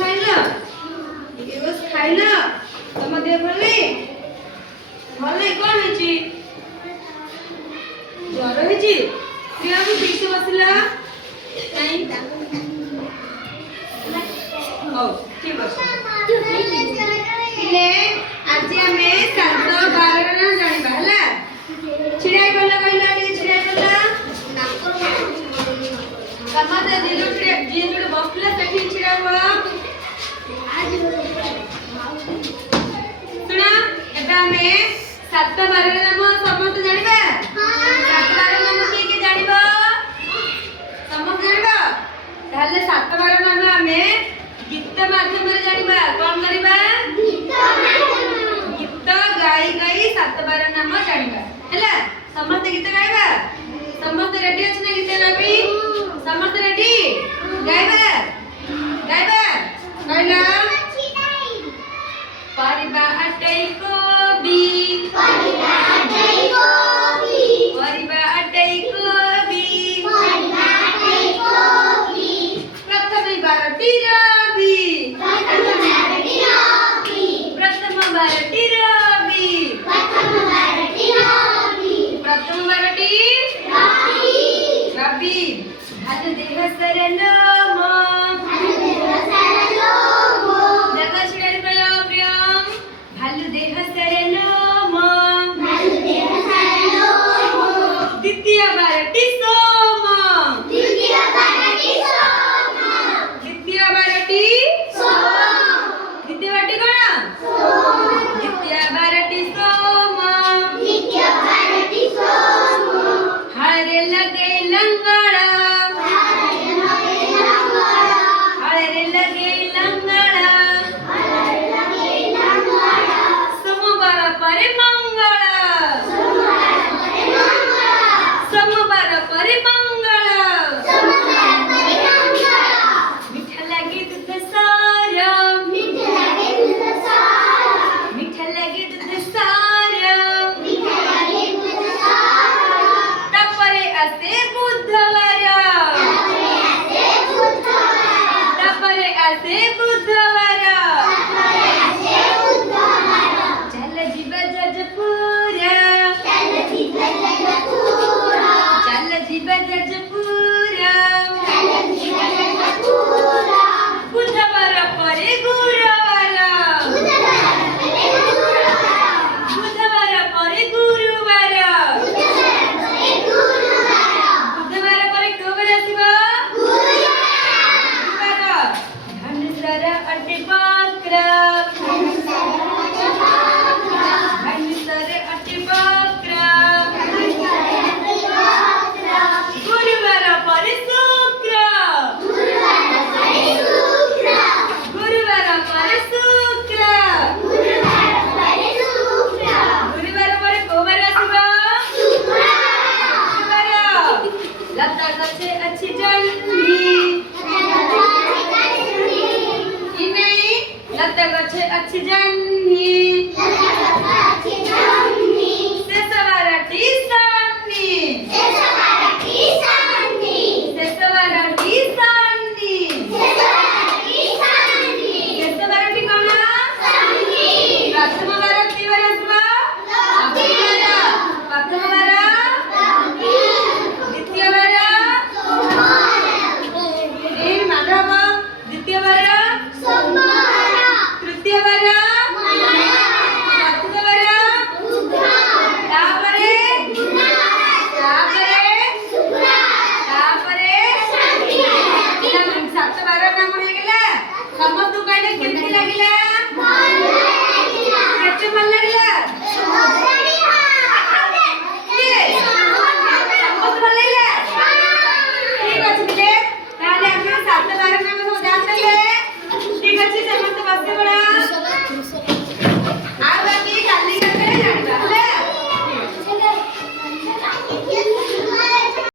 ଖାଇଲ ଟିକେ ବସ ଖାଇଲ ତମ ଦେହ ଭଲ ନାହିଁ କଣ ହେଇଛି ଜ୍ୱର ହେଇଛି ପ୍ରିୟାକୁ ଠିକ ସେ ବସିଲା ନାଇଁ ହଉ ଠିକ ଅଛି ହେଲେ ଆଜି ଆମେ 7 12 ନା ଜାଣିବା ହେଲା ଛିଡାଇ ଗଲା କହିଲା ଟିକେ ଛିଡାଇ ଗଲା ସମସ୍ତେ ଯିଏ ଯୋଉଠି ବସିଲା ସେଠି ଛିଡା ହୁଅ ଶୁଣ ଏବେ ଆମେ 7 12 ନାମ ସମସ୍ତେ ଜାଣିବା 7 12 ନାମ କିଏ ଜାଣିବ ସମସ୍ତେ ଜାଣିବ ତାହେଲେ 7 12 ନାମ ଆମେ ଗୀତ ମାଧ୍ୟମରେ ଜାଣିବା କଣ କରିବା ଗୀତ ଗାଇ ଗାଇ 7 12 ନାମ ଜାଣିବା ହେଲା ସମସ୍ତେ ଗୀତ ଗାଇବା ସମସ୍ତେ ରେଡି ଅଛି ନା ଗୀତ ଗାଇବି ସମସ୍ତେ ରେଡି ଗାଇବା ଗାଇବା କହିଲା परिबा अटै कोबी परिबा अटै कोबी परिबा अटै कोबी परिबा अटै कोबी प्रथम बारटी रबी प्रथम बारटी रबी प्रथम बारटी रबी प्रथम बारटी रबी प्रथम बारटी रबी रबी भालु देह सरलो मो भालु देह सरलो मो जगह छिड़ारी पयो प्रियम भालु देह सरलो मो भालु देह सरलो मो द्वितीय बारटी सोम द्वितीय बारटी सोम द्वितीय बारटी सोम द्वितीय बारटी कोन सोम द्वितीय बारटी सोम द्वितीय बारटी सोम हरे लगे लंगड़ा हरे लगे लंगड़ा सोमवार परे मंगल सोमवार परे मंगल मीठा लगे दूध सारा मीठा लगे दूध सारा मीठा लगे दूध सारा मीठा लगे दूध सारा तपरे आसे बुधवार तपरे आसे बुधवार चल जीवा जजपुरा चल जीवा जजपुरा चल जीवा जजपुरा चल जीवा जजपुरा बुधवार परे गुरुवार बुधवार परे गुरुवार बुधवार परे कोबर आसीबा गुरुवार धनुषर अटे बक्र धनुषर अटे बक्र गुरुवार परे शुक्र गुरुवार परे शुक्र गुरुवार परे कोबर आसीबा शुक्रवार लता गछे अच्छी जल्दी लता गछे अच्छी जन्म